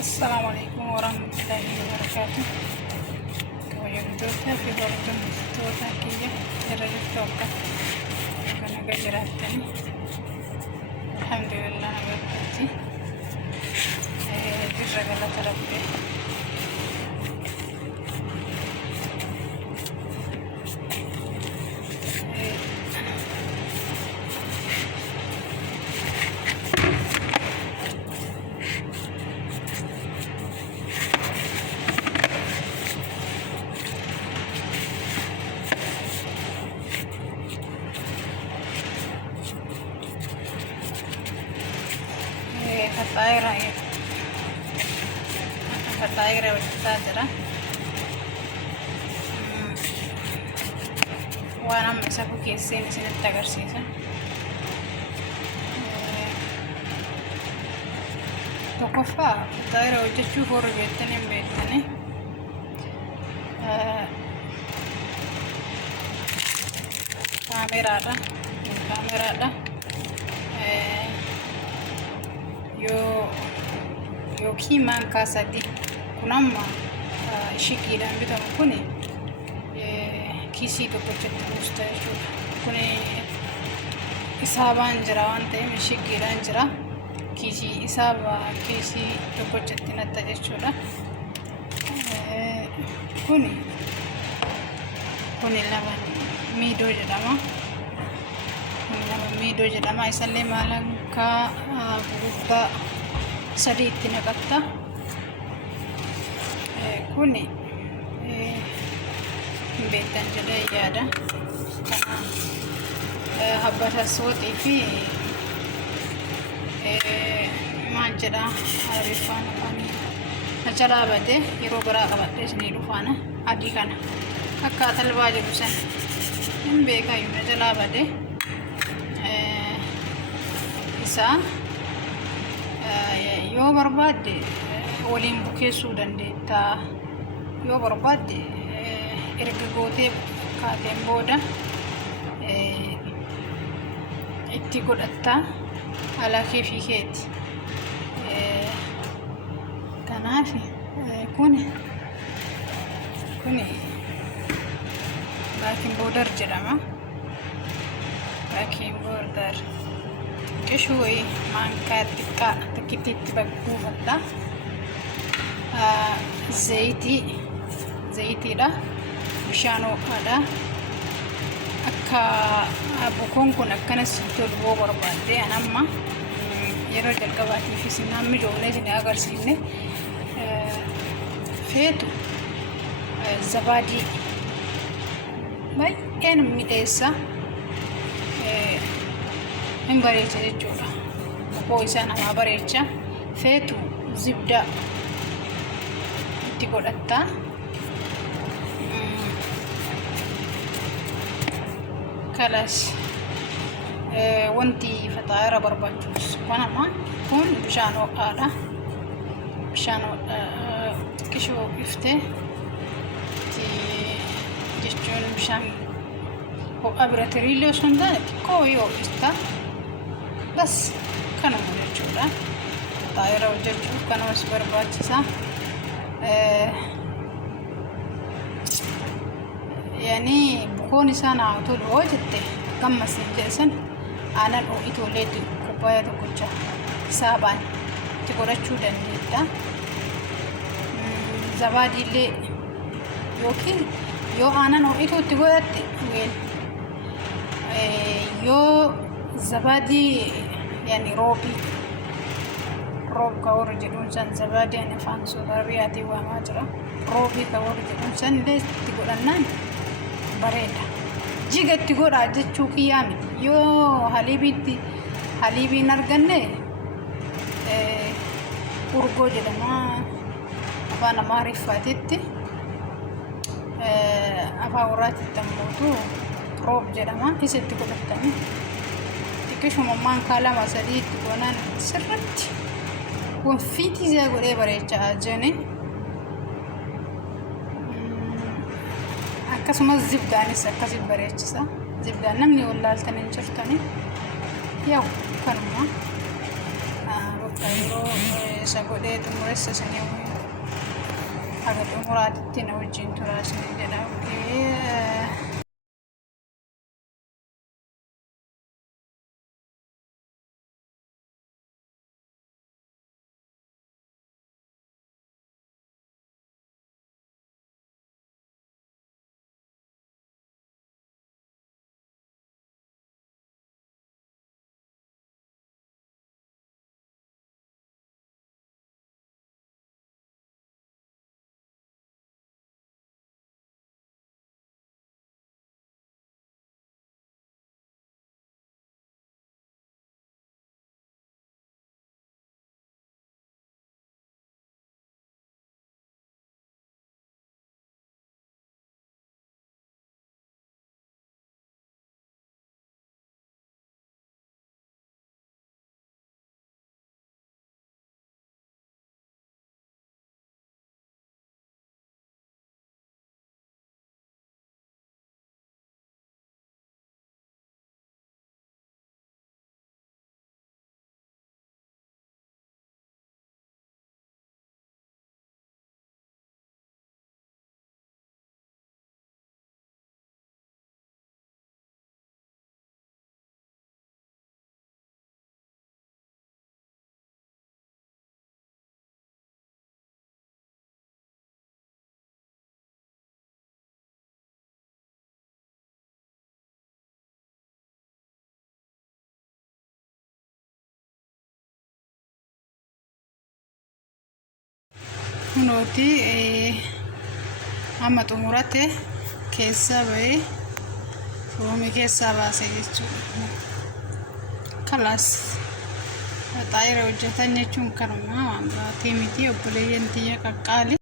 السلام عليكم ورحمة الله وبركاته. كوجبتوتا في برجم توتا كيا درجة توكا أنا جراتني الحمد لله أنا بقتي الرجال تربي فطايرة والتاجرة وأنا مسافو كيسين سنة تقرسيسة توقفا فطايرة وجدتشو فور بيتني بيتني كاميرا ده yookiin maankaa sadii kun amma shiqiidhaan bitamu kun kiisii tokkochatti buusta jechuudha. Kun isaabaan jira waan ta'eef shiqiidhaan jira. Kiisii tokkochatti natta jechuudha. Kun lama miidoo jedhama. Isallee maalankaa gurguddaa sadii itti naqatta. Kun beektan jedhee yaada. Habbata sooxii fi maal jedha Arabiffaan afaanii ajalaa badee yeroo biraa qabadhee isinii dhufaana adii kana akka talbaa jedhu san hin beekayyuu ajalaa badee isaa yoo barbaadde waliin bukeessuu dandeetta. Yoo barbaadde erga gootee kaateen booda itti godhatta alaa kee fi keeti. Kanaaf kun baakiin boodar jedhama. Baakiin boodar Keshui maangkaa xiqqaa takkitti itti buufatta. Zayitiidha. Bishaan ho'aadha. Akka bukoon kun akkanas tolboo barbaadde anamma yeroo jalqabaatiif isin hammi ijoollee isin agarsiifne feetu zabaadii baay'ee nama miidheessa. Hin bareecha jechuudha. Bukoo isaa namaa bareecha. Feetu zibda itti godhatta. Kalas wanti fataayira barbaachisu kanama kun bishaan ho'aadha. Bishaan xiqqishoo iftee jechuun bishaan ho'a bira tiriillee osoo hin taane xiqqoo yoo ifta bas kanuma jechuudha. Fataayira hojjechuuf kanumas barbaachisa. Yani bukoon isaa naa tolu hoo jette gammas hin jedhan aanan ho'itooleetti kubbaaya tokkocha saabaan itti godhachuu dandeetta. Zabaadiillee yookiin yoo aanan ho'ituutti godhatte yoo zabaadii yani roob ka warra jedhuun san zabaadii ani afaan soorariyaatii waamaa jira. Roobii ka warra jedhuun san illee itti godhannaan bareeda. Jiga itti godhaa jechuu kiyyaa miti. Yoo haliibiin arganne urgoo jedhama afaan amaariffaatitti. Afaan warraatitti ammoo roob jedhama. Isatti godhatanii xiqqishuma maankaa lama sadii itti goonaan sirriitti wanfiitii isaa godhee bareechaa jirani. Akkasumas zibdaanis akkasii bareechisa. Zibdaan namni wallaaltan hin jirtani. Yaa'u kanuma bakka yeroo سقولي تمرس سنيو هذا مراد تنوجين تراسني جدا أوكي نوتي أما تمرته كيسا بي رومي كيسا باسي خلاص طايرة وجهتني چون كرما تيمتي وبلينتي قالي